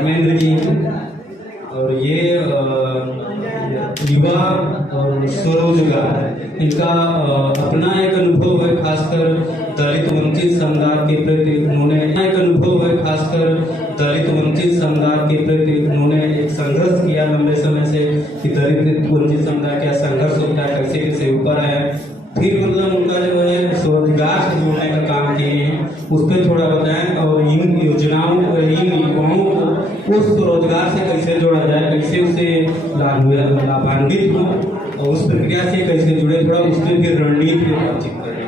धर्मेंद्र जी और ये युवा और स्वरोजगार इनका अपना एक अनुभव है, खासकर दलित वंचित समुदाय के प्रति उन्होंने एक अनुभव है, खासकर दलित वंचित समुदाय के प्रति उन्होंने एक संघर्ष किया लंबे समय से कि दलित वंचित समुदाय क्या संघर्ष होता है, कैसे कैसे ऊपर आया। फिर मतलब उनका जो है स्वरोजगार से जोड़ने का काम किए हैं, उस पर थोड़ा बताएं और इन योजनाओं इन युवाओं को उस स्वरोजगार से कैसे जोड़ा जाए, कैसे उसे लाभान्वित हो और उस प्रक्रिया से कैसे जुड़े, थोड़ा उस पर फिर रणनीति पर बातचीत करें।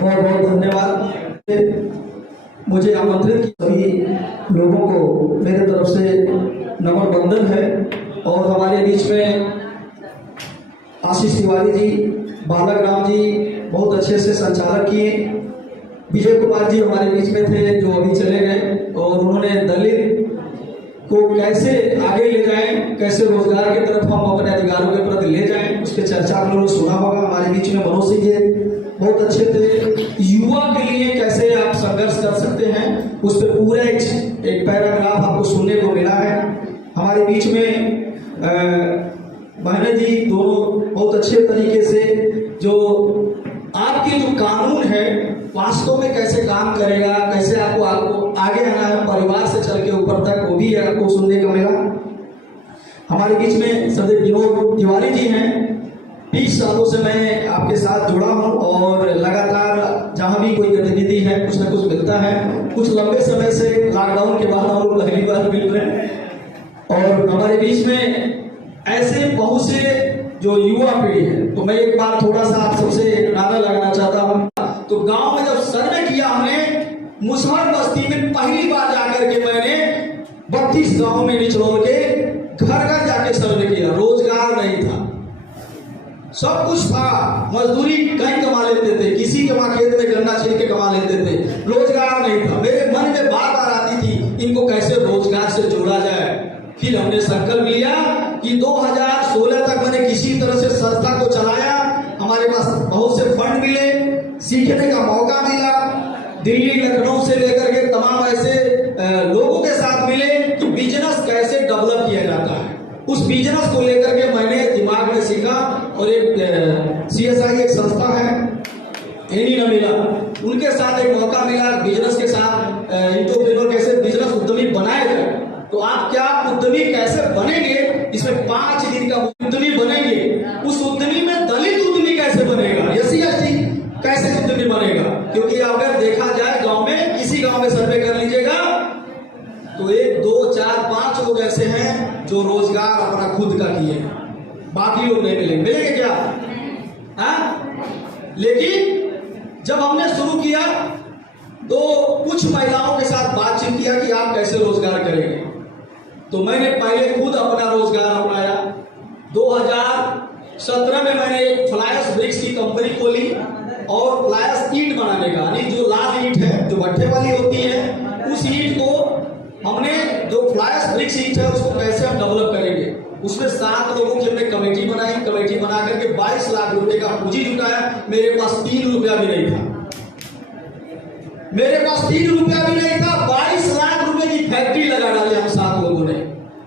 बहुत बहुत धन्यवाद। मुझे आमंत्रित सभी लोगों को मेरे तरफ से नमन बंदन है। और हमारे बीच में आशीष तिवारी जी, बालक राम जी बहुत अच्छे से संचालक किए। विजय कुमार जी हमारे बीच में थे जो अभी चले गए, और उन्होंने दलित को कैसे आगे ले जाएं, कैसे रोजगार की तरफ हम अपने अधिकारों के प्रति ले जाएं, उस पर चर्चा आप लोगों ने सुना होगा। हमारे बीच में मनोज सिंह जी बहुत अच्छे थे। युवा के लिए कैसे आप संघर्ष कर सकते हैं, उस पर पूरा एक पैराग्राफ आपको सुनने को मिला है। हमारे बीच में बहने जी दोनों बहुत अच्छे तरीके से जो आपके जो कानून है वास्तव में कैसे काम करेगा, कैसे आपको आगे आना है परिवार से चल के ऊपर तक, वो भी आपको सुनने को मिला। हमारे बीच में सदैव विनोद तिवारी जी हैं। 20 सालों से मैं आपके साथ जुड़ा हूं और लगातार जहां भी कोई गतिविधि है कुछ ना कुछ मिलता है। कुछ लंबे समय से लॉकडाउन के बाद हम लोग पहली बार मिल रहे हैं। और हमारे बीच में ऐसे बहुत से जो युवा पीढ़ी है, तो मैं एक बार थोड़ा सा आप सबसे एक नारा लगाना चाहता हूं। तो गांव में जब सर्वे किया हमने, मुसहर बस्ती में पहली बार जाकर के मैंने 32 गांव में निचलोल के घर घर जाके सर्वे किया। रोजगार नहीं था, सब कुछ था, मजदूरी कहीं कमा लेते थे, किसी के वहां खेत में गन्ना छील के कमा लेते थे, रोजगार नहीं था। मेरे मन में बात आ आती थी इनको कैसे रोजगार से जोड़ा जाए। फिर हमने संकल्प लिया कि 2016 तक मैंने किसी तरह से संस्था को चलाया। हमारे पास बहुत से फंड मिले, सीखने का मौका मिला। दिल्ली लखनऊ से लेकर के तमाम ऐसे लोगों के साथ मिले कि बिजनेस कैसे डेवलप किया जाता है। उस बिजनेस को लेकर के मैंने दिमाग में सीखा। और एक CSI एक संस्था है, एनी न मिला, उनके साथ एक मौका मिला बिजनेस के साथ इंटरप्रेन्योर कैसे बिजनेस उद्यमी बनाए जाए। तो आप क्या उद्यमी कैसे बनेंगे, इसमें 5 दिन का उद्यमी बनेंगे। उस उद्यमी में दलित उद्यमी कैसे बनेगा, SC ST कैसे उद्यमी बनेगा। क्योंकि अगर देखा जाए गांव में, किसी गांव में सर्वे कर लीजिएगा तो 1 2 4 5 लोग ऐसे हैं जो रोजगार अपना खुद का किए, बाकी लोग नहीं मिलेंगे। मिलेंगे क्या? लेकिन जब हमने शुरू किया तो कुछ महिलाओं के साथ बातचीत किया कि आप कैसे रोजगार करेंगे। तो मैंने पहले खुद अपना रोजगार अपनाया। 2017 में मैंने एक फ्लायर्स ब्रिक्स की कंपनी खोली और फ्लायर्स ईंट बनाने का, यानी जो लाल ईंट है जो भट्ठे वाली होती है, उस ईंट को हमने जो फ्लायर्स ब्रिक्स ईंट है उसको कैसे हम डेवलप करेंगे। उसमें 7 लोगों की हमने कमेटी बनाई। कमेटी बना करके 22 लाख रुपए का पूंजी जुटाया। मेरे पास 3 रुपया भी नहीं था, मेरे पास 3 रुपया भी नहीं था। 22 लाख रुपए की फैक्ट्री लगा डाली हम 7 लोगों ने,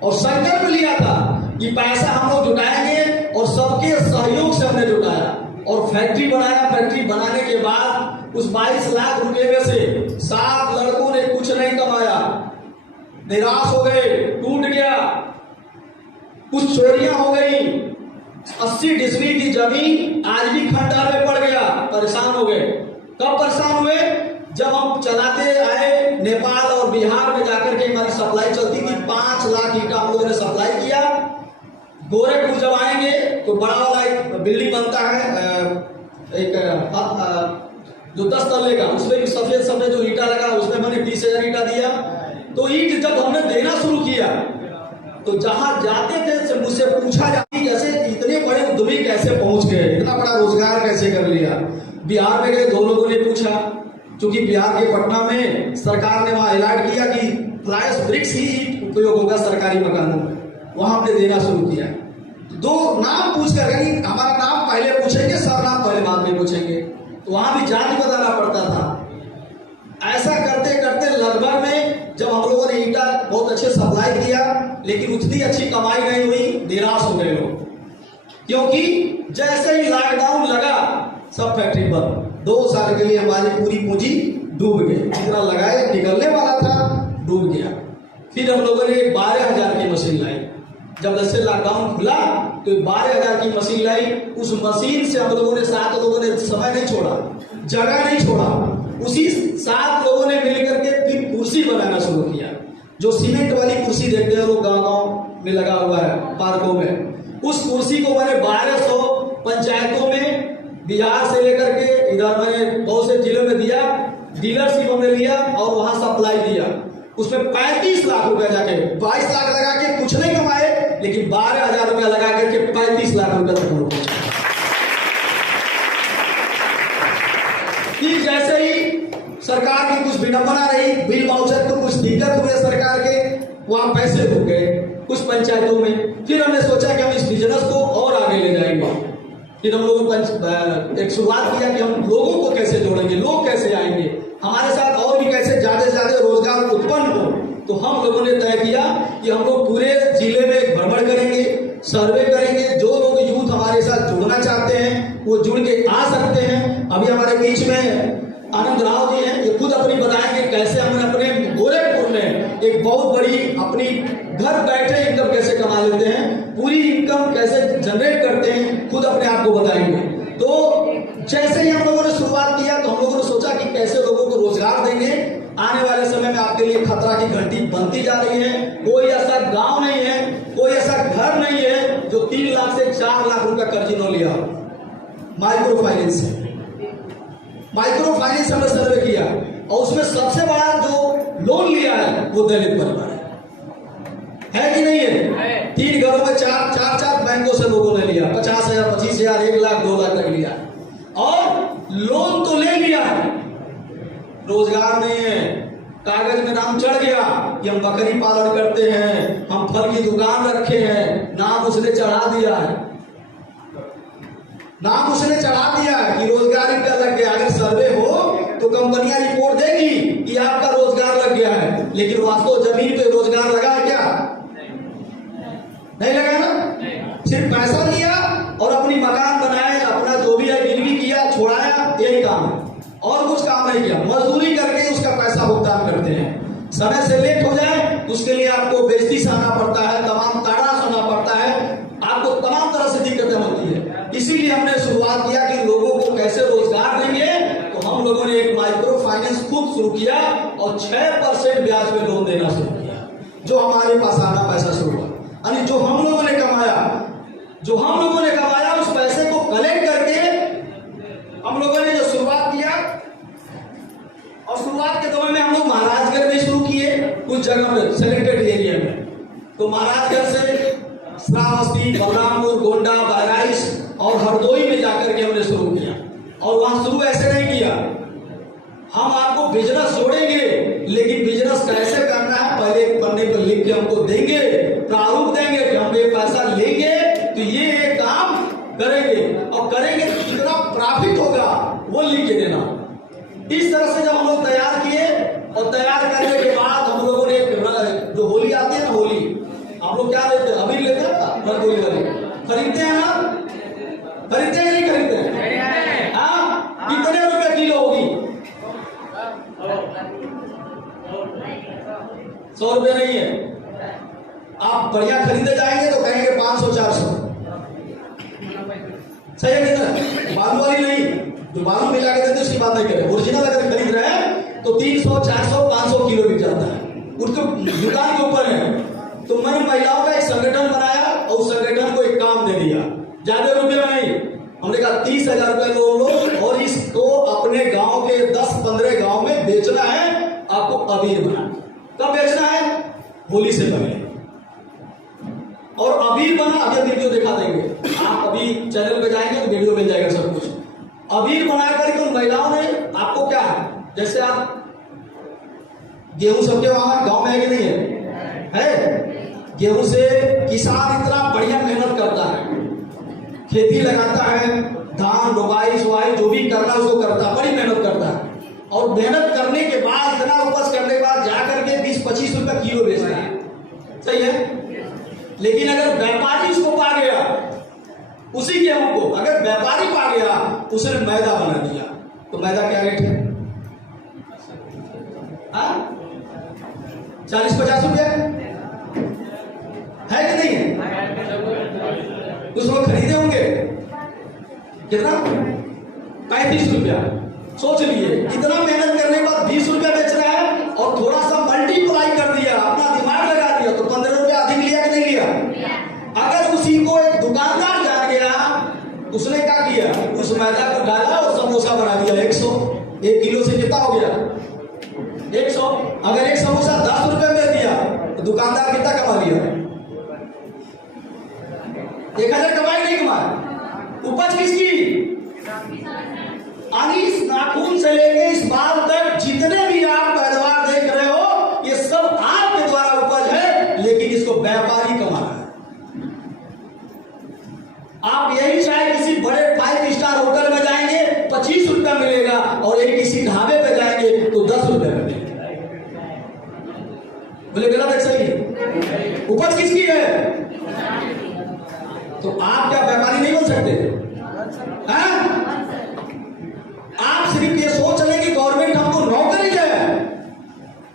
और संकल्प लिया था कि पैसा हम लोग जुटाएंगे, और सबके सहयोग से हमने जुटाया और फैक्ट्री बनाया। फैक्ट्री बनाने के बाद उस 22 लाख रुपए में से 7 लड़कों ने कुछ नहीं कमाया, निराश हो गए, टूट गया, कुछ चोरियां हो गई। 80 डिसमिल की जमीन आज भी खंडार में पड़ गया, परेशान हो गए। कब परेशान हुए? जब हम चलाते आए नेपाल और बिहार में जाकर के हमारी सप्लाई चलती थी। 5 लाख ईंटा हम लोगों ने सप्लाई किया। गोरखपुर जब आएंगे तो बड़ा वाला एक बिल्डिंग बनता है, एक जो 10 तल्ले का, उसमें भी सफेद सफेद जो ईंटा लगा, उसमें मैंने 20,000 ईंटा दिया। तो ईंट जब हमने देना शुरू किया तो जहां जाते थे मुझसे पूछा जाती जैसे इतने बड़े उद्यमी कैसे पहुंच गए, इतना बड़ा रोजगार कैसे कर लिया। बिहार में गए, 2 लोगों ने पूछा, क्योंकि बिहार के पटना में सरकार ने वहां ऐलान किया कि फ्लायर्स ब्रिक्स ही उपयोग होगा सरकारी मकानों में, वहां हमने देना शुरू किया। 2 नाम पूछ कर, हमारा नाम पहले पूछेंगे, सरनाम पहले बाद में पूछेंगे, तो वहां भी जाति बताना पड़ता था। लगभग में जब हम लोगों ने ईंटा बहुत अच्छे सप्लाई किया, लेकिन उतनी अच्छी कमाई नहीं हुई, निराश हो गए लोग। क्योंकि जैसे ही लॉकडाउन लगा सब फैक्ट्री बंद। 2 साल के लिए हमारी पूरी पूंजी डूब गई, जितना लगाए निकलने वाला था डूब गया। फिर हम लोगों ने 12,000 की मशीन लाई। जब जैसे लॉकडाउन खुला तो 12,000 की मशीन लाई। उस मशीन से हम लोगों ने 7 लोगों ने समय नहीं छोड़ा, जगह नहीं छोड़ा। उसी 7 लोगों ने मिलकर के फिर कुर्सी बनाना शुरू किया। जो सीमेंट वाली कुर्सी देखते हैं लोग गाँव में लगा हुआ है पार्कों में, उस कुर्सी को मैंने 1200 पंचायतों में बिहार से लेकर के इधर मैंने बहुत से जिलों में दिया। डीलरशिप हमने लिया और वहां सप्लाई दिया। उसमें 35 लाख रुपया जाके 22 लाख लगा के कुछ नहीं कमाए, लेकिन 12,000 रुपया लगा करके 35 लाख रुपया तक लोग पहुंचे। फिर जैसे ही सरकार की कुछ विडंबना रही, बिल वाउचर को कुछ दिक्कत हुए सरकार के, वहां पैसे रुक गए कुछ पंचायतों में। फिर हमने सोचा कि हम इस बिजनेस को और आगे ले जाएंगे। फिर हम लोगों एक शुरुआत किया कि हम लोगों को कैसे जोड़ेंगे, लोग कैसे आएंगे हमारे साथ, और भी कैसे ज्यादा से ज्यादा रोजगार उत्पन्न हो। तो हम लोगों ने तय किया कि हम लोग पूरे जिले में भ्रमण करेंगे, सर्वे करेंगे। जो लोग यूथ हमारे साथ जुड़ना चाहते हैं वो जुड़ के आ सकते हैं। अभी हमारे बीच में आनंद राव जी हैं, ये खुद अपनी बताएंगे कैसे हमने अपने गोरखपुर में एक बहुत बड़ी अपनी घर बैठे इनकम कैसे कमा लेते हैं, पूरी इनकम कैसे जनरेट करते हैं, खुद अपने आप को बताएंगे। तो जैसे ही हम लोगों ने शुरुआत किया तो हम लोगों ने सोचा कि कैसे लोगों को रोजगार देंगे। आने वाले समय में आपके लिए खतरा की घंटी बनती जा रही है। कोई ऐसा गांव नहीं है, कोई ऐसा घर नहीं है जो 3 लाख से 4 लाख रुपया कर्ज न लिया। माइक्रो फाइनेंस है, माइक्रो फाइनेंस हमने सर्वे किया और उसमें सबसे बड़ा जो लोन लिया है वो दलित परिवार है कि नहीं है? 3 घरों में 4 बैंकों से लोगों ने लिया, 50,000, 25,000, 1 लाख, 2 लाख तक लिया। और लोन तो ले लिया, रोजगार नहीं है। कागज में नाम चढ़ गया कि हम बकरी पालन करते हैं, हम फल की दुकान रखे हैं, नाम उसने चढ़ा दिया है, नाम उसने चढ़ा दिया है कि रोजगार इनका लग गया। अगर सर्वे हो तो कंपनियां रिपोर्ट देगी कि आपका रोजगार लग गया है, लेकिन वास्तव जमीन पे रोजगार लगा है क्या? नहीं लगा ना। सिर्फ पैसा लिया और अपनी मकान बनाए, अपना जो भी है गिरवी किया, छोड़ाया, यही काम है, और कुछ काम नहीं किया। मजदूरी करके उसका पैसा भुगतान करते हैं। समय से लेट हो जाए उसके लिए आपको बेइज्जती सहना पड़ता है, तमाम ताड़ा सुनना पड़ता है, आपको तमाम तरह से दिक्कतें होती है। इसीलिए हमने शुरुआत किया कि लोगों को कैसे रोजगार देंगे। तो हम लोगों ने एक माइक्रो फाइनेंस खुद शुरू किया और 6% ब्याज पे लोन देना शुरू किया, जो हमारे पास आना पैसा शुरू हुआ। यानी जो हम लोगों ने कमाया उस पैसे को कलेक्ट करके हम लोगों ने जो शुरुआत किया, और शुरुआत के दौर में हम लोग महाराजगढ़ में शुरू किए, कुछ जगह में सेलेक्टेड एरिया में। तो महाराजगढ़ से श्रावस्ती, बलरामपुर, गोंडा, बहराइच और हरदोई में जाकर के हमने शुरू किया। और वहां शुरू ऐसे नहीं किया, हम आपको बिजनेस जोड़ेंगे, लेकिन बिजनेस कैसे करना है पहले एक पन्ने पर लिख के हमको देंगे, प्रारूप देंगे कि हम ये पैसा लेंगे तो ये काम करेंगे, और करेंगे तो कितना प्रॉफिट होगा वो लिख के देना। इस तरह से जब हम लोग तैयार किए, और तैयार करने के बाद हम लोगों ने जो होली आती है ना, होली आप लोग क्या लेते हैं? अबीर लेते हैं ना, रंगोली वाली खरीदते हैं ना? खरीदते हैं नहीं खरीदते हैं? हाँ, कितने रुपए किलो होगी? 100 रुपये नहीं है। आप बढ़िया खरीदे जाएंगे तो कहेंगे 500-400, सही है कितना? बालू वाली नहीं, जो बालू मिला के देते उसकी बात नहीं करें। ओरिजिनल अगर खरीद रहे हैं तो 300, 400, 500 किलो बिक जाता है, उसको दुकान के ऊपर है। तो मैंने महिलाओं का एक संगठन बनाया और उस संगठन को एक काम दे दिया, ज्यादा रुपये में नहीं। हमने कहा 30,000 रुपए लो और इसको अपने गांव के 10-15 गांव में बेचना है आपको अबीर बना। कब बेचना है? होली से पहले। और अबीर बना, अभी वीडियो दिखा देंगे, आप अभी चैनल पे जाएंगे तो वीडियो मिल जाएगा सब कुछ। अबीर बना करके उन महिलाओं ने आपको क्या है, जैसे आप गेहूं सबके वहां गांव में है कि नहीं है? गेहूं से किसान इतना बढ़िया मेहनत करता है, खेती लगाता है, धान रोपाई सोवाई जो भी करना उसको करता है, बड़ी मेहनत करता है। और मेहनत करने के बाद, इतना उपज करने के बाद जाकर के 20-25 रुपए किलो बेच रहा है, सही है। लेकिन अगर व्यापारी उसको पा गया, उसी गेहूं को अगर व्यापारी पा गया, उसने मैदा बना दिया, तो मैदा क्या रेट है? 40-50 रुपए है कि नहीं है? कुछ लोग खरीदे होंगे, कितना? 35 रुपया। सोच लिए इतना मेहनत करने के बाद 20 रुपया बेच रहा है, और थोड़ा सा मल्टीप्लाई कर दिया, अपना दिमाग लगा दिया, तो 15 रुपया अधिक लिया कि नहीं लिया? अगर उसी को एक दुकानदार जान गया, उसने क्या किया? उस मैदा को डाला और समोसा बना दिया 100। 1 किलो से कितना हो गया? 100। अगर एक समोसा 10 रुपए में दिया तो दुकानदार कितना कमा लिया? 1000 कमाई नहीं कमाया। उपज किसकी? इस नाखून से लेके इस बाल तक जितने भी आप पैदावार देख रहे हो, ये सब आपके द्वारा उपज है, लेकिन इसको व्यापारी कमा रहा है। आप यही चाहे किसी बड़े 5 स्टार होटल में जाएंगे 25 रुपया मिलेगा, और एक किसी ढाबे पे जाएंगे तो 10 रुपए में मिलेगा। बोले गलत है सही? उपज किसकी है? तो आप क्या व्यापारी नहीं बन सकते? हैं? आप सिर्फ ये सोच लें कि गवर्नमेंट हमको नौकरी दे।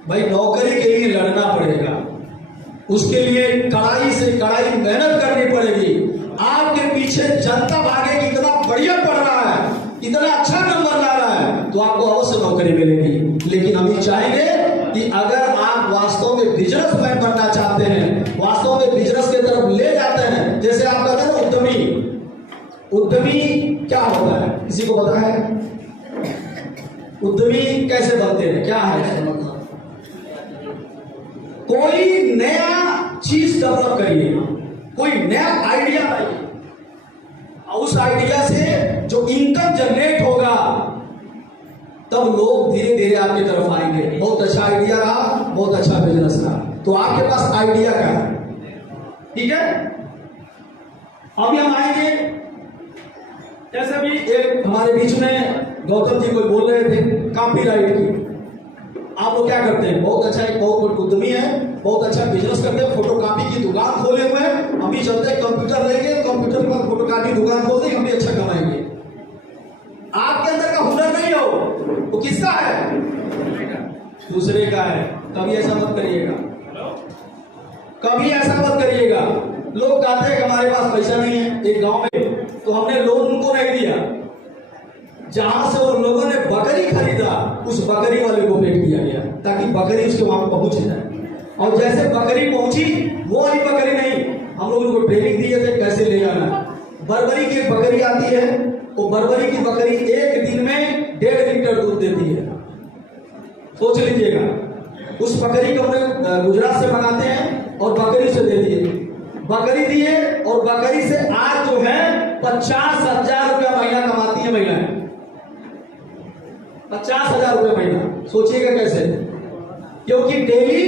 भाई नौकरी के लिए लड़ना पड़ेगा, उसके लिए कड़ाई से कड़ाई मेहनत करनी पड़ेगी। आपके पीछे जनता भागेगी, इतना बढ़िया पढ़ रहा है, इतना अच्छा नंबर ला रहा है, तो आपको अवश्य नौकरी मिलेगी। लेकिन हम ये चाहेंगे कि अगर आप वास्तव में बिजनेसमैन बनना चाहते हैं, वास्तव में बिजनेस के तरफ ले जाते हैं, जैसे आप कहते हैं ना उद्यमी, उद्यमी क्या होता है? किसी को पता है? उद्यमी कैसे बनते हैं, क्या है इसका मतलब? कोई नया चीज डेवलप करिए, कोई नया आइडिया लाइए, उस आइडिया से जो इनकम जनरेट होगा, तब लोग धीरे धीरे आपकी तरफ आएंगे। बहुत अच्छा आइडिया रहा, बहुत अच्छा बिजनेस रहा, तो आपके पास आइडिया क्या है? ठीक है। अभी हम आएंगे, जैसे भी एक हमारे बीच में गौतम जी कोई बोल रहे थे कॉपीराइट की। आप लोग क्या करते हैं? बहुत अच्छा, एक बहुत उद्यमी है, बहुत अच्छा बिजनेस करते हैं, फोटोकॉपी की दुकान खोले हुए हैं। हम भी चलते हैं, कंप्यूटर लेंगे, कंप्यूटर पर फोटोकॉपी दुकान खोल देंगे, हम भी अच्छा कमाएंगे। आपके अंदर का हुनर नहीं हो, वो किसका है? दूसरे का है। कभी ऐसा मत करिएगा, कभी ऐसा मत करिएगा। लोग कहते हैं कि हमारे पास पैसा नहीं है, एक गांव में, तो हमने लोन उनको नहीं दिया, जहां से उन लोगों ने बकरी खरीदा, उस बकरी वाले को फेंक दिया गया, ताकि बकरी उसके वहां पहुंच जाए। और जैसे बकरी पहुंची, वो वाली बकरी नहीं, हम लोग उनको ट्रेनिंग दिए थे कैसे ले जाना। बर्बरी की बकरी आती है, वो बर्बरी की बकरी एक दिन में 1.5 लीटर दूध देती है। सोच लीजिएगा, उस बकरी को हम गुजरात से मंगाते हैं और बकरी से दे दिए, बकरी दिए, और बकरी से आज जो है 50,000 रुपया महीना कमाती है महिलाएं। 50,000 रुपये महीना। सोचिएगा कैसे? क्योंकि डेली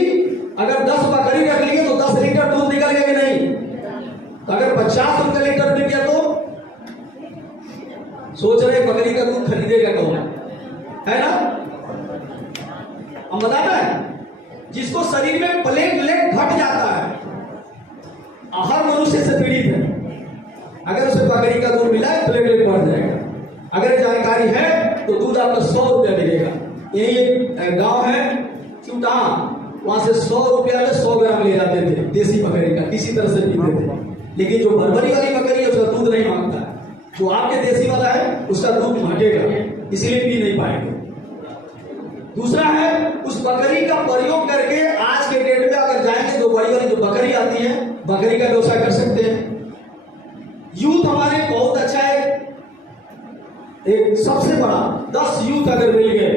अगर 10 बकरी रख लिए तो 10 लीटर दूध निकल गया कि नहीं? अगर 50 रुपये लीटर बिक गया तो सोच रहे बकरी का दूध खरीदेगा कौन? है ना? हम बताते हैं, जिसको शरीर में प्लेटलेट घट जाता है, हर मनुष्य से पीड़ित है, अगर उसे बकरी का दूध मिला है प्लेटलेट बढ़ जाएगा। अगर जानकारी है तो दूध आपका 100 रुपया मिलेगा। यही एक गांव है चूटा, वहां से 100 रुपया में 100 ग्राम ले जाते थे देसी बकरी का, किसी तरह से पीते थे। लेकिन जो बर्बरी वाली बकरी है उसका दूध नहीं मांगता है, जो आपके देसी वाला है उसका दूध मांगेगा, इसलिए पी नहीं पाएंगे। दूसरा है, उस बकरी का प्रयोग करके आज के डेट में अगर जाएंगे तो बड़ी वाली जो बकरी आती है, बकरी का व्यवसाय कर सकते हैं। यूथ हमारे बहुत अच्छा है, एक सबसे बड़ा 10 यूथ अगर मिल गए,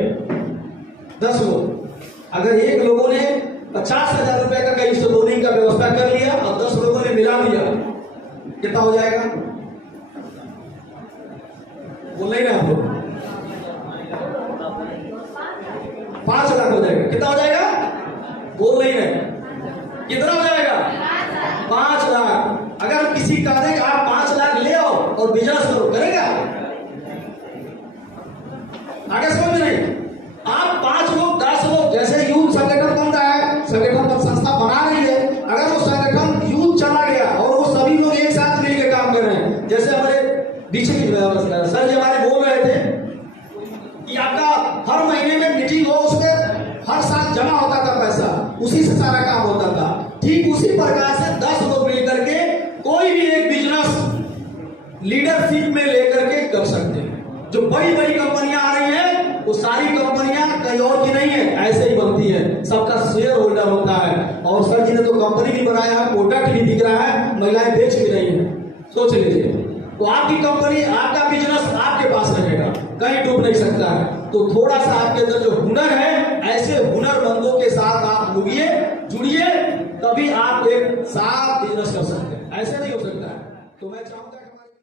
10 लोग, अगर एक लोगों ने 50,000 रुपए का कहीं से लोनिंग का व्यवस्था कर लिया और 10 लोगों ने मिला दिया, कितना हो जाएगा? बोल नहीं रहे आप लोग? 5 लाख हो जाएगा। कितना हो जाएगा? बोल नहीं रहे। कितना हो जाएगा? 5 लाख। अगर किसी का दे आप 5 लाख ले आओ और बिजनेस करो, करेगा? आगे समझ में नहीं? हर महीने में मीटिंग हो, उसमें हर साल जमा होता था पैसा, उसी से सारा काम होता था। ठीक उसी प्रकार से 10 लोग मिलकर के कोई भी एक बिजनेस लीडरशिप में लेकर के कर सकते हैं। जो बड़ी बड़ी कंपनियां आ रही हैं, वो सारी कंपनियां कहीं और की नहीं है, ऐसे ही बनती है, सबका शेयर होल्डर होता है। और सर जी ने तो कंपनी भी बनाया है, प्रोडक्ट भी बिक रहा है, महिलाएं बेच भी रही है। सोच लीजिए, तो आपकी कंपनी, आपका बिजनेस आपके पास रहेगा, कहीं डूब नहीं सकता है। तो थोड़ा सा आपके अंदर जो हुनर है, ऐसे हुनरमंदों के साथ आप जुड़िए, तभी आप एक साथ बिजनेस कर सकते हैं। ऐसे नहीं हो सकता है। तो मैं चाहूँ